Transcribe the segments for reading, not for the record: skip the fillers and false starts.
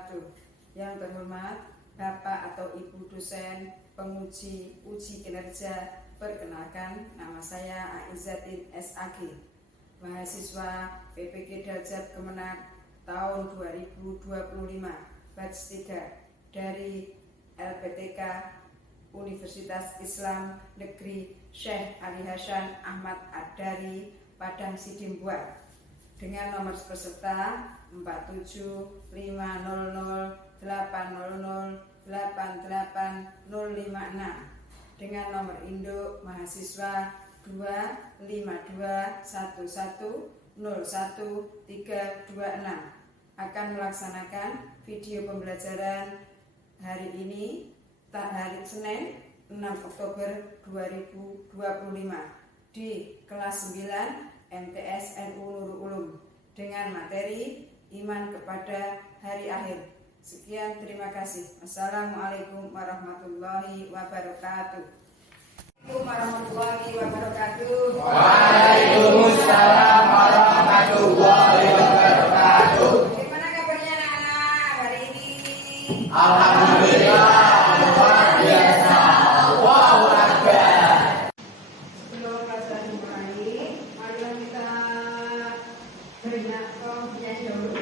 wabarakatuh. Yang terhormat Bapak atau Ibu dosen penguji uji kinerja, perkenalkan nama saya Aizatin SAG, mahasiswa PPG Darjat Kemenak tahun 2025 batch 3 dari LPTK Universitas Islam Negeri Syekh Ali Hasan Ahmad Ad-Dari Padang Sidimbuan dengan nomor peserta 4750080088056 dengan nomor induk mahasiswa 25211011326 akan melaksanakan video pembelajaran hari ini hari Senin 6 Oktober 2025 di kelas 9 MTS NU Nurul Ulum dengan materi iman kepada hari akhir. Sekian, terima kasih. Assalamualaikum warahmatullahi wabarakatuh. Waalaikumsalam warahmatullahi wabarakatuh. Bagaimana kabarnya anak-anak hari ini? Alhamdulillah, luar biasa. Allahu Akbar. Sebelum pelajaran dimulai, marilah kita beringat nyanyi dulu.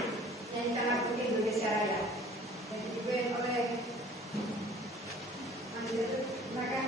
Nyanyikan lagu Indonesia Raya yang dipimpin oleh Maka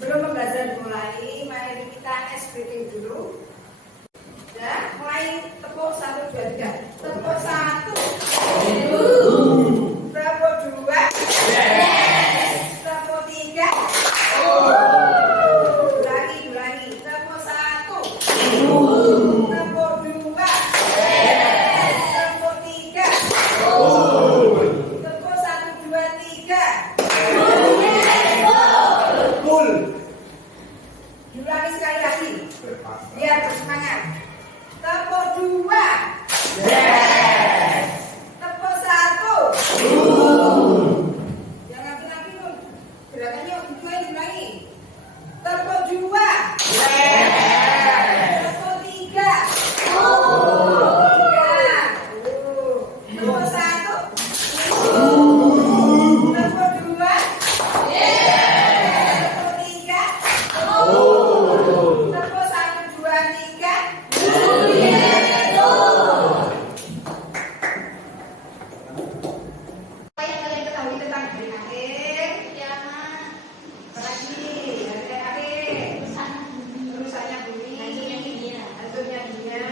Sebelum pembelajaran dimulai, mari kita SPT dulu. Ya, mulai tepuk 1, 2, 3. Tepuk 1. Tepuk 2. Tepuk 3. Ulangi. Tepuk 1. Tepuk 2. Tepuk 3. Tepuk 1, 2, 3. Diulangi sekali lagi. Biar bersemangat. Tepuk 2. Tepuk 1. Jangan lagi tuh. Gerakannya diulangi. Tepuk 2. Tepuk 3. Tepuk 1. Tepuk 2. Tepuk 3. Tepuk 1, 2, 3. Apa yang kalian ketahui tentang hari akhir? Apalagi hari akhir. Rusaknya bumi. Hancurnya dunia.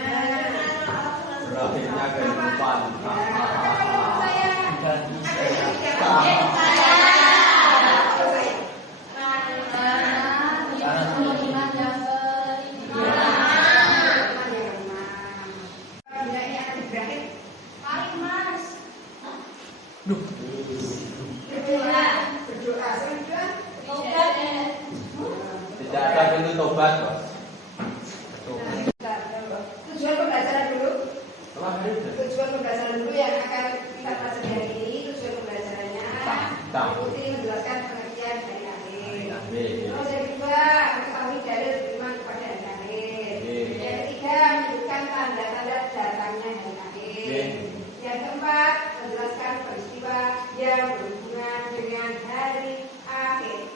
Berakhirnya kehidupan. Tidak ada pintu tobat, Bos. Tujuan pembelajaran dulu. Telah ada. Tujuan pembelajaran dulu yang akan kita pelajari hari ini. Tujuan pembelajarannya mengikuti menjelaskan pengertian hari akhir. Terus yang kedua, mengetahui dalil beriman kepada hari akhir. Yang ketiga, menunjukkan tanda-tanda datangnya hari akhir. Yang keempat, menjelaskan peristiwa yang berhubungan dengan hari akhir.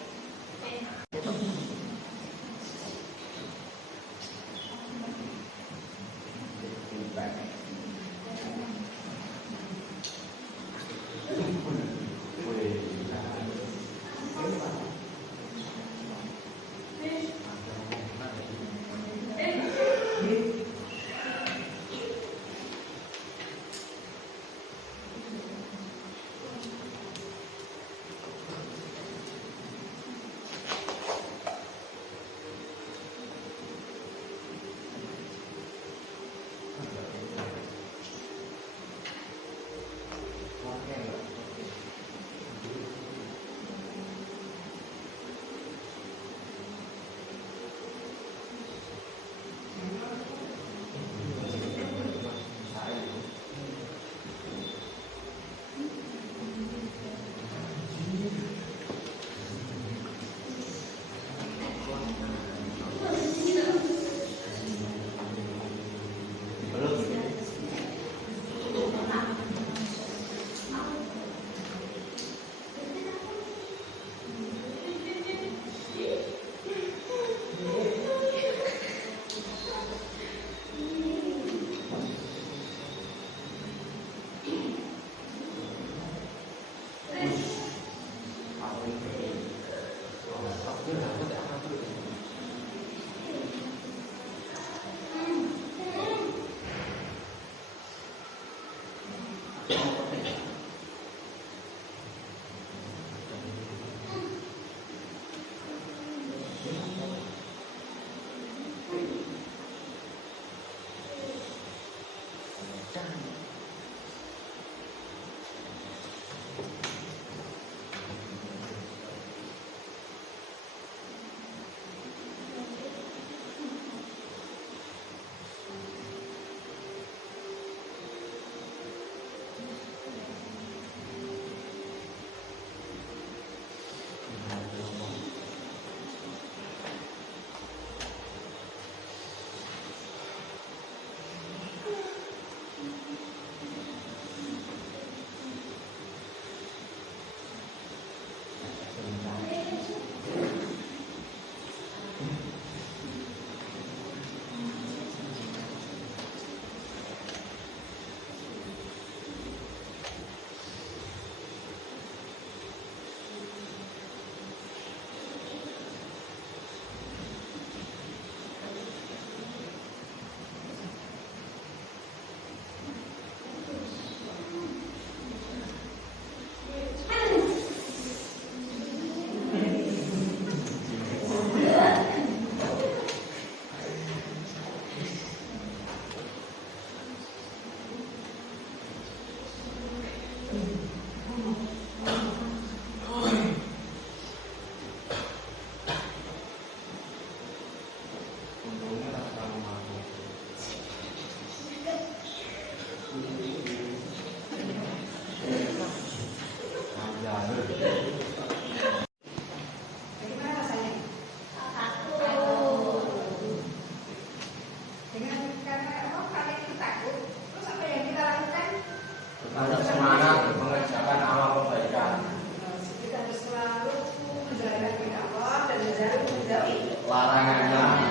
Larangannya.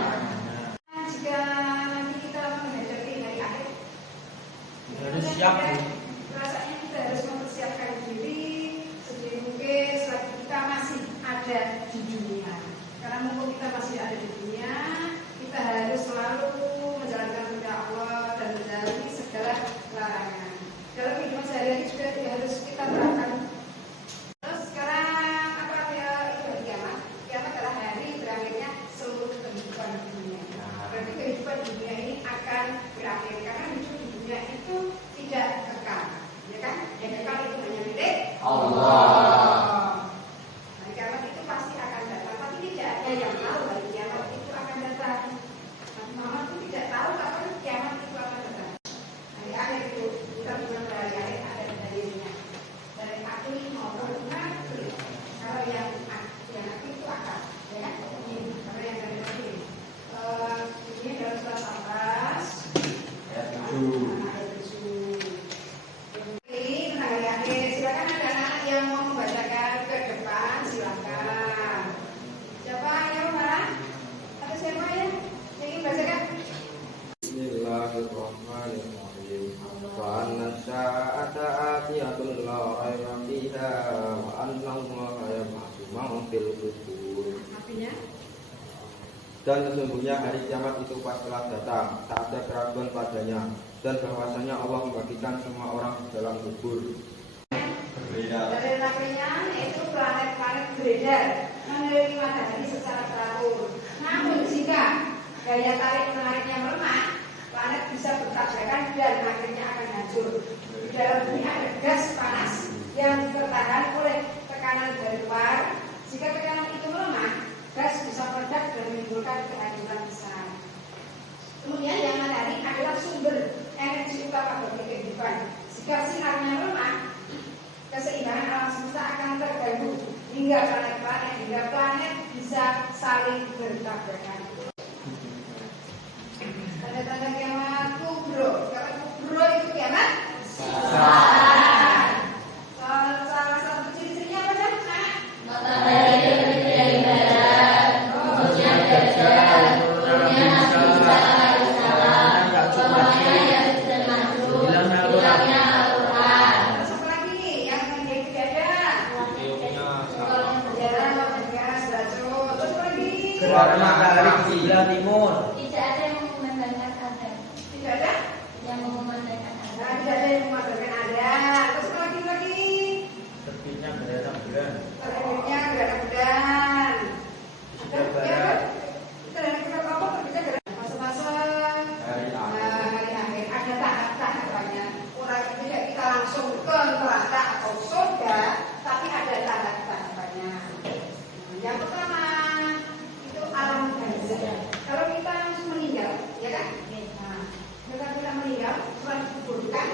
Jika nanti kita menghadapi hari akhir, Harus siap, Bu. rasanya kita harus mempersiapkan diri sedini mungkin selagi kita masih ada di dunia. Karena mumpung kita masih ada di dunia, kita harus selalu menjalankan perintah Allah dan menjauhi segala larangan. Dalam kehidupan sehari-hari juga harus kita terapkan. Terus sekarang apa ya itu hari kiamat? Kiamat adalah hari berakhirnya seluruh kehidupan dunia. Berarti kehidupan dunia ini akan berakhir karena hidup di dunia itu tidak kekal, ya kan? Yang kekal itu hanya milik Allah. Hari kiamat itu pasti akan datang, tapi tidak ada yang tahu hari kiamat itu akan datang. Muhammad itu tidak tahu kapan kiamat itu akan datang. Hari akhir itu kita bukan hari akhir ada dalilnya dari akli maupun nakli. Kalau yang akli itu akal, ya kan? Kalau yang dari nakli. Ini dalam surat Al-Baqarah Ayat 7. ayat 7. Ini tentang hari akhir. Silakan ada anak yang mau membacakan ke depan, silakan. Siapa yang marah? Ada siapa ya? Yang ingin bacakan? Bismillahirrahmanirrahim. Wa anna sa'ata atiyatun la raiba fiha wa anna Allaha yab'atsu man fil qubur. Artinya? Dan sesungguhnya hari kiamat itu pastilah datang, tak ada keraguan padanya, dan bahwasanya Allah membagikan semua orang di dalam kubur. Berbeda. Dari naklinya yaitu planet-planet beredar mengelilingi matahari secara teratur. Namun jika gaya tarik menariknya melemah, planet bisa bertabrakan dan akhirnya akan hancur. Di dalam bumi ada gas panas yang tertahan oleh tekanan dari luar. Jika tekanan itu melemah, gas bisa meledak dan menimbulkan kehancuran besar. Kemudian yang matahari adalah sumber energi utama bagi kehidupan. Jika sinarnya melemah, keseimbangan alam semesta akan terganggu hingga planet bisa saling bertabrakan. Tanda-tanda kiamat kubro. Kiamat kubro itu kiamat besar. Salah satu ciri-cirinya apa dah? Matahari dari barat, rohnya dajjal, turunnya Isa alaihissalam, bawahnya Yajuj dan Majuj, hilangnya Al-Quran. Terus apa lagi yang menjadi tiada? Jalan, gas, bacot. Terus apa lagi? Keluar matahari ke sebelah timur. Tidak ada yang mengumandangkan azan. Tidak ada? Yang mengumandangkan azan. Nah, tidak ada yang mengatakan ada. Terus apa lagi? Terbitnya gerhana bulan. Terbitnya gerhana bulan. Ada? Ya, kan? Kita dari kita apa? Terbitnya gerhana masa-masa Hari akhir. hari akhir. Ada tahap-tahapannya. Orang tidak kita langsung ke neraka atau surga, tapi ada tahap-tahapannya. Yang pertama itu alam barzah. Kalau kita langsung meninggal, ya kan? Nah, setelah kita meninggal, setelah dikuburkan,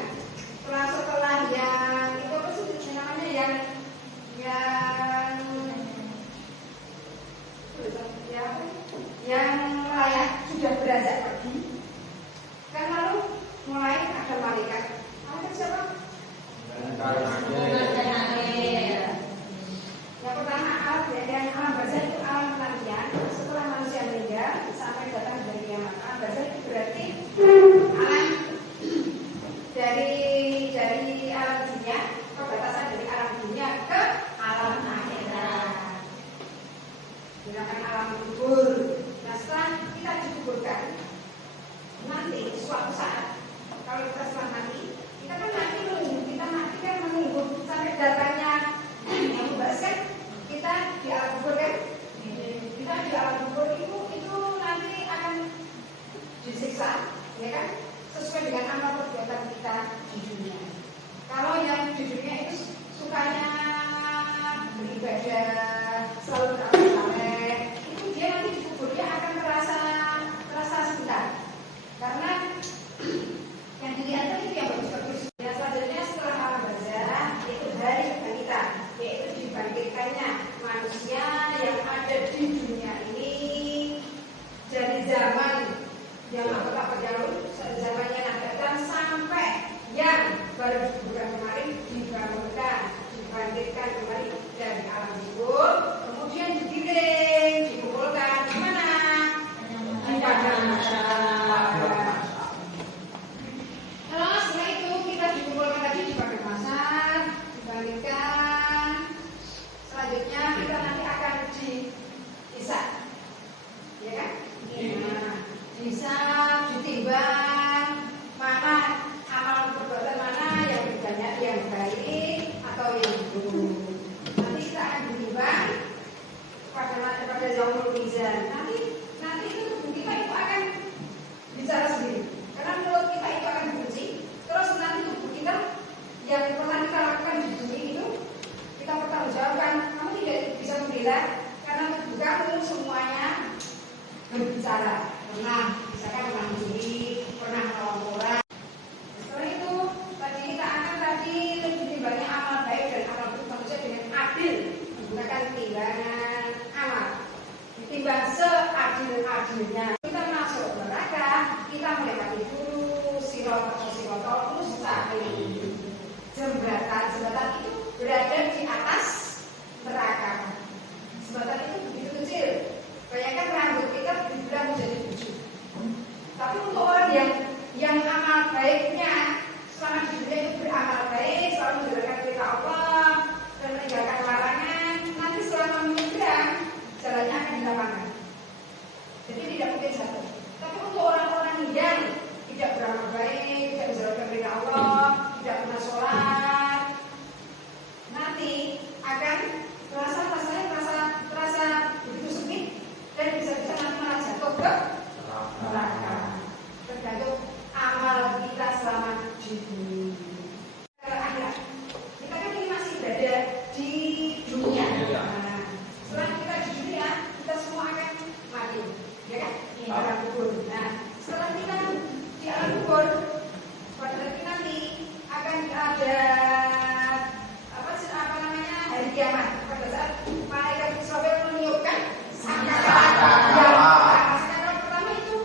setelah yang itu apa sih namanya yang layak sudah beranjak pergi, kan lalu mulai ada malaikat. Malaikat siapa? Yang pertama alam barzah itu alam kematian. Setelah manusia meninggal sampai datang dari kiamat. Alam barzah itu berarti alam dari alam dunia, perbatasan dari alam dunia ke alam akhirat. Gunakan alam kubur. Nah, setelah kita dikuburkan, nanti suatu saat kalau kita setelah mati, kita kan mati menunggu, kita mati kan menunggu sampai datangnya yang membahaskan kita di alam kubur kan. Kita di alam kubur itu nanti akan disiksa, ya kan? Sesuai dengan amal perbuatan kita di dunia. Kalau yang di dunia itu sukanya beribadah, selalu beramal saleh, itu dia nanti di kuburnya akan terasa sebentar. Karena yang dilihat itu yang bagus-bagus. Yang selanjutnya setelah alam barzah itu hari kebangkitan, yaitu dibangkitkannya manusia yang ada di dunia ini dihisab, ditimbang mana amal perbuatan mana yang banyak, yang baik atau yang buruk. Nanti kita akan ditimbang pada yaumul mizan. Nanti itu tubuh kita itu akan bicara sendiri. Karena mulut kita itu akan diuji. Terus nanti tubuh kita yang pernah kita lakukan di dunia itu kita pertanggungjawabkan. Kamu tidak bisa membela karena tubuh kamu semuanya berbicara. Pernah, misalkan pernah mencuri, pernah melawan orang. Setelah itu tadi kita akan ditimbangnya amal baik dan amal buruk manusia dengan adil menggunakan timbangan amal. Ditimbang seadil-adilnya. Kita masuk neraka, kita melewati dulu sirotol mustaqim. Jembatan itu berada di atas neraka. Jembatan itu begitu kecil. Bayangkan rambut kita dibelah menjadi 7. Tapi untuk orang yang amal baiknya selama di dunia itu beramal baik, selalu menjalankan perintah Allah dan meninggalkan larangan, nanti selama menyeberang jalannya akan dilapangkan. Jadi tidak mungkin jatuh. Tapi untuk orang-orang yang tidak beramal baik, tidak menjalankan perintah Allah, tidak pernah sholat, nanti akan terasa begitu sempit dan bisa-bisa nanti malah jatuh ke neraka. Tergantung amal kita selama di dunia. Kita kan ini masih berada di dunia. Nah, setelah kita di dunia, kita semua akan mati, ya kan? Di alam kubur. Nah, setelah kita di alam kubur, pada nanti akan ada hari kiamat. Pada saat malaikat Israfil meniupkan sangkakala. Sangkakala pertama itu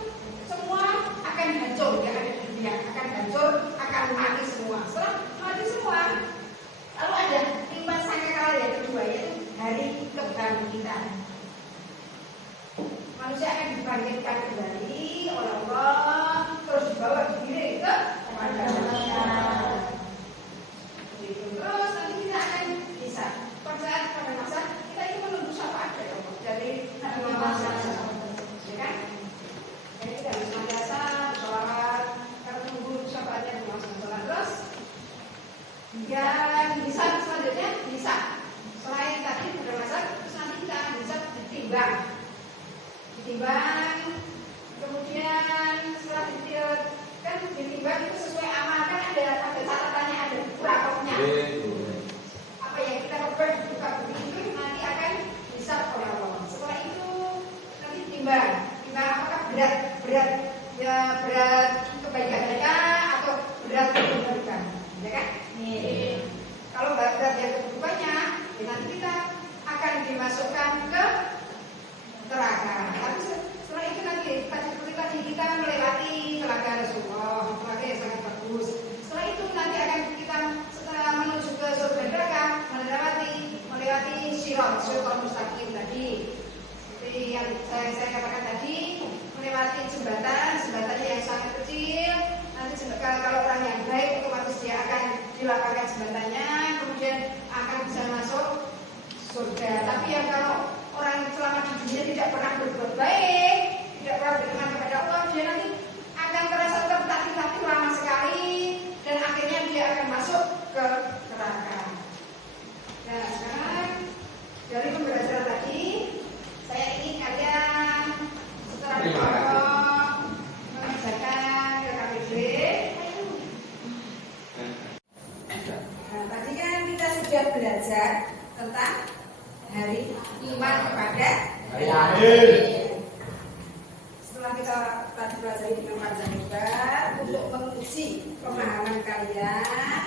semua akan hancur, yang ada di dunia akan hancur, akan mati semua. Setelah mati semua, lalu ada timbang sangkakala yang kedua, yaitu hari kebangkitan. Manusia akan dibangkitkan kembali oleh Allah, terus dibawa digiring ke padang mahsyar. Terus nanti kita akan bisa pada masa kita itu menunggu syafaat dari Nabi Muhammad SAW, ya kan? Jadi kita harus senantiasa bersolawat karena menunggu syafaatnya Nabi Muhammad SAW. Terus yang bisa selanjutnya bisa selain tadi pada masa, terus nanti kita akan bisa ditimbang, kemudian setelah ditimbang itu sesuai amal, kan ada catatannya, ada raportnya. Apa yang kita berbuat di muka bumi itu nanti akan dihisab oleh Allah. Setelah itu nanti timbang apakah berat kebaikan mereka atau berat keburukan, ya kan? Kalau berat yang keburukannya, ya nanti kita akan dimasukkan ke neraka. Tapi setelah itu nanti seperti tadi kita melewati telaga Rasulullah, telaga yang sangat bagus. Setelah itu nanti akan kita setelah menuju ke surga neraka melewati sirotol mustaqim tadi. Seperti yang saya katakan tadi, melewati jembatannya yang sangat kecil. Nanti kalau orang yang baik otomatis dia akan dilapangkan jembatannya, kemudian akan bisa masuk surga. Tapi yang kalau orang selama di dunia tidak pernah berbuat baik, tidak pernah beriman kepada Allah, dia nanti akan terasa tertatih-tatih lama sekali dan akhirnya dia akan masuk ke neraka. Nah, sekarang dari pembelajaran tadi saya ingin kalian secara kelompok mengerjakan KKBD. Nah, tadi kan kita sudah belajar tentang hari iman kepada hari akhir. Setelah kita tadi pelajari dengan panjang lebar untuk menguji pemahaman kalian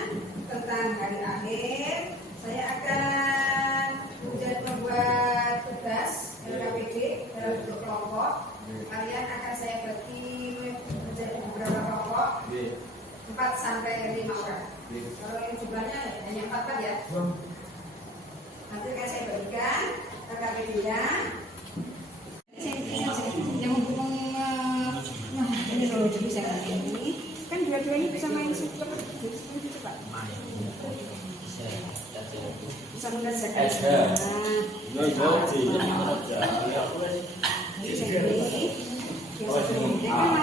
tentang hari akhir, saya akan membuat tugas LKPD dalam bentuk kelompok. Kalian akan saya bagi menjadi beberapa kelompok, 4 sampai 5 orang. Kalau yang jumlahnya hanya 4 kan ya. Nanti akan saya bagikan KKPD-nya. Yang ini kalau jadi saya ini kan dua-duanya bisa main super cepat. Bisa mengerjakan. Nah, ini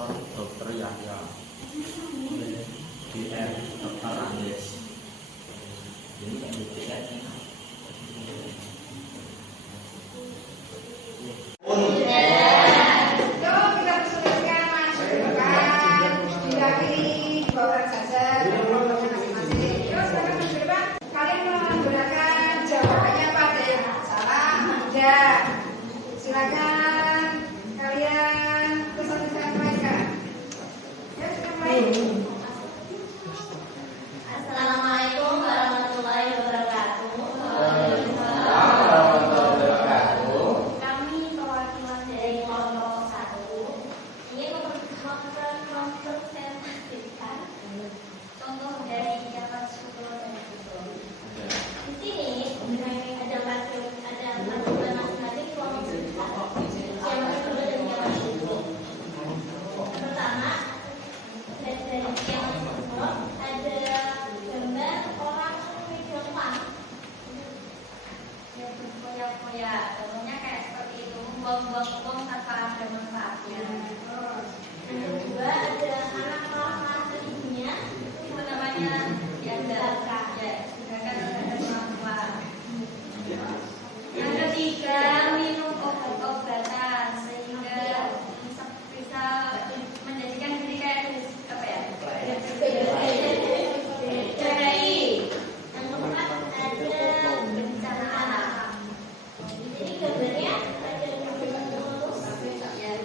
Profesor Dr. Yahya DR Dr. Andes. Ini yang dikasih. Silakan kalian pesan-pesan mereka. Ya, sudah mulai. Assalamualaikum warahmatullahi wabarakatuh. Kami perwakilan dari kelompok 1 ingin mempresentasikan contoh dari ucapan syukur dan syukur. Di sini ada pelajaran masing-masing kelompok yang bersyukur dan ucapan syukur. Pertama, dari yang syukur ada gambar orang Jerman yang berfoya-foya, contohnya kayak seperti itu, buang-buang uang tanpa ada manfaatnya. Yang kedua ada anak kelas ibunya, itu namanya diandalka, ya, sedangkan ada orang tua. Yang ketiga minum obat-obatan sehingga bisa menjadikan diri kayak apa ya? Yang keempat ada bencana alam. Jadi gambarnya ada lurus. Ya.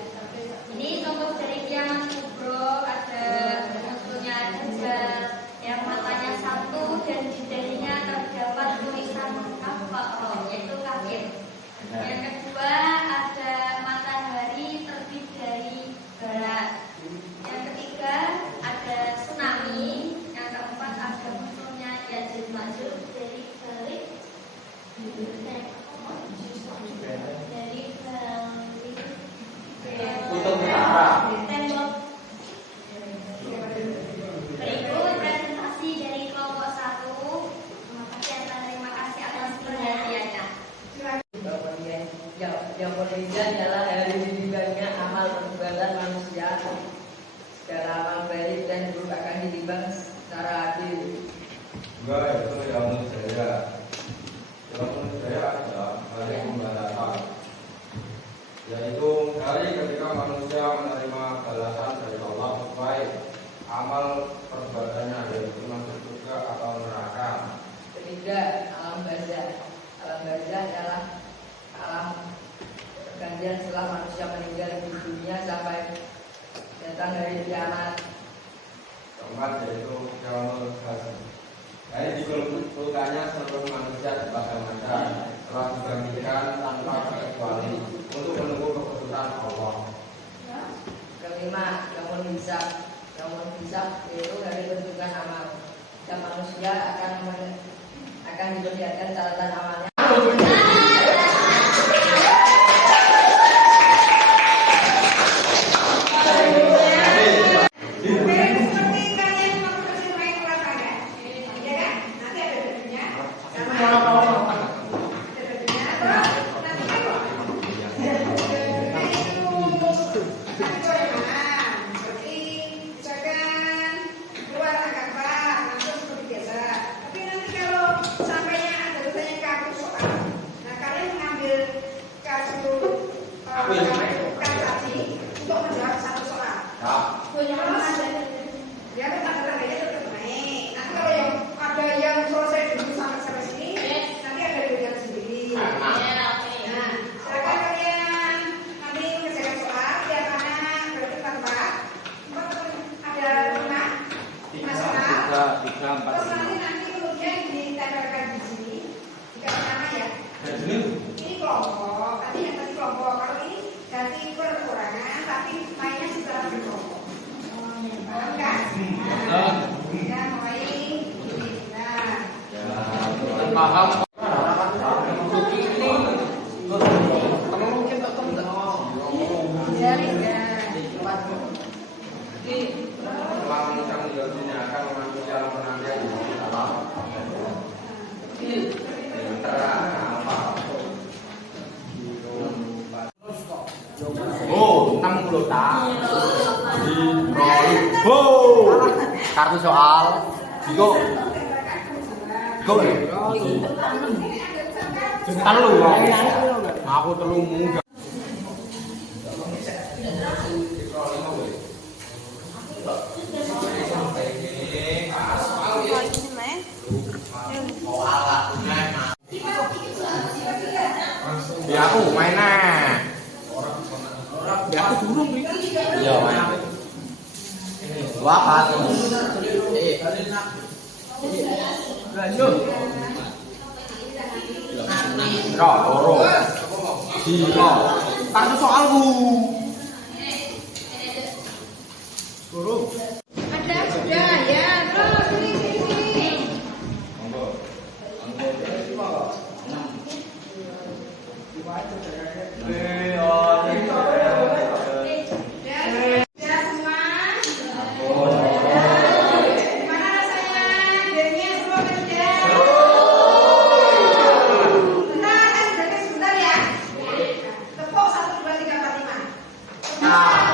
Ini contoh dari kiamat kubro, ada bentuknya dajjal yang matanya satu dan di dahinya terdapat tulisan kafaro, yaitu kafir. Yang kedua ada matahari terbit dari barat. Yang ketiga ada tsunami. Yang keempat ada munculnya Ya'juj Ma'juj dari balik Kutub Utara. tembok. Berikut presentasi dari kelompok 1. Terima kasih atas perhatiannya. Yang ketiga adalah hari ditimbangnya amal perbuatan manusia. Segala amal baik dan buruk akan ditimbang secara adil. Dua itu yang saya. Yang saya adalah hari pembalasan, yaitu hari ketika manusia menerima balasan dari Allah sesuai amal perbuatannya, yaitu masuk surga atau neraka. Ketiga, alam barzah. Alam barzah adalah alam pergantian setelah manusia meninggal di dunia sampai datang hari kiamat. Keempat yaitu yaumul hasr. Hari dikumpulkannya seluruh manusia sebagai manusia telah digantikan tanpa terkecuali untuk menunggu keputusan Allah. Kelima, yaumul hisab. Yaumul hisab yaitu hari tentukan amal. Dan manusia akan diperlihatkan catatan amalnya. Seperti kalian mau bersih main olahraga, ya kan? Nanti ada bajunya, sama ada bajunya, terus nanti kan kaki gorengan, seperti misalkan keluar agak pas, langsung seperti biasa. Tapi nanti kalau sampainya ada rutanya kaku soal, nah kalian mengambil kartu kasasi untuk menjawab satu soal. Ya, tanda-tandanya tetap naik. Nanti kalau yang ada yang selesai dulu sampai sini, nanti ada bagian sendiri. Nah, silakan kalian nanti mengerjakan soal. Tiap anak berarti 4 ada 5 soal. Terus nanti kemudian ditempelkan di sini. Jika pertama ya. Ini kelompok. Tadi yang tadi kelompok. Kalau ini ganti perorangan, tapi mainnya secara berkelompok. Paham kan? Ya, mulai. Nah, Paham. ya, ya. Setelah manusia meninggal dunia akan manusia penantian di dalam Oh, 60 tahun. Kartu soal. Iko. Iko. Telu. Aku telu munggah. Ya aku main nah. Ya aku durung iki. Iya main. Wapat. Lanjut. Kok loro. Dino. Kartu soalku. Guru. Ada sudah ya, terus sini. Sudah semua. Gimana rasanya? Gamenya semua sudah. Bentar kan sebentar ya. Tepuk 1, 2, 3, 4, 5.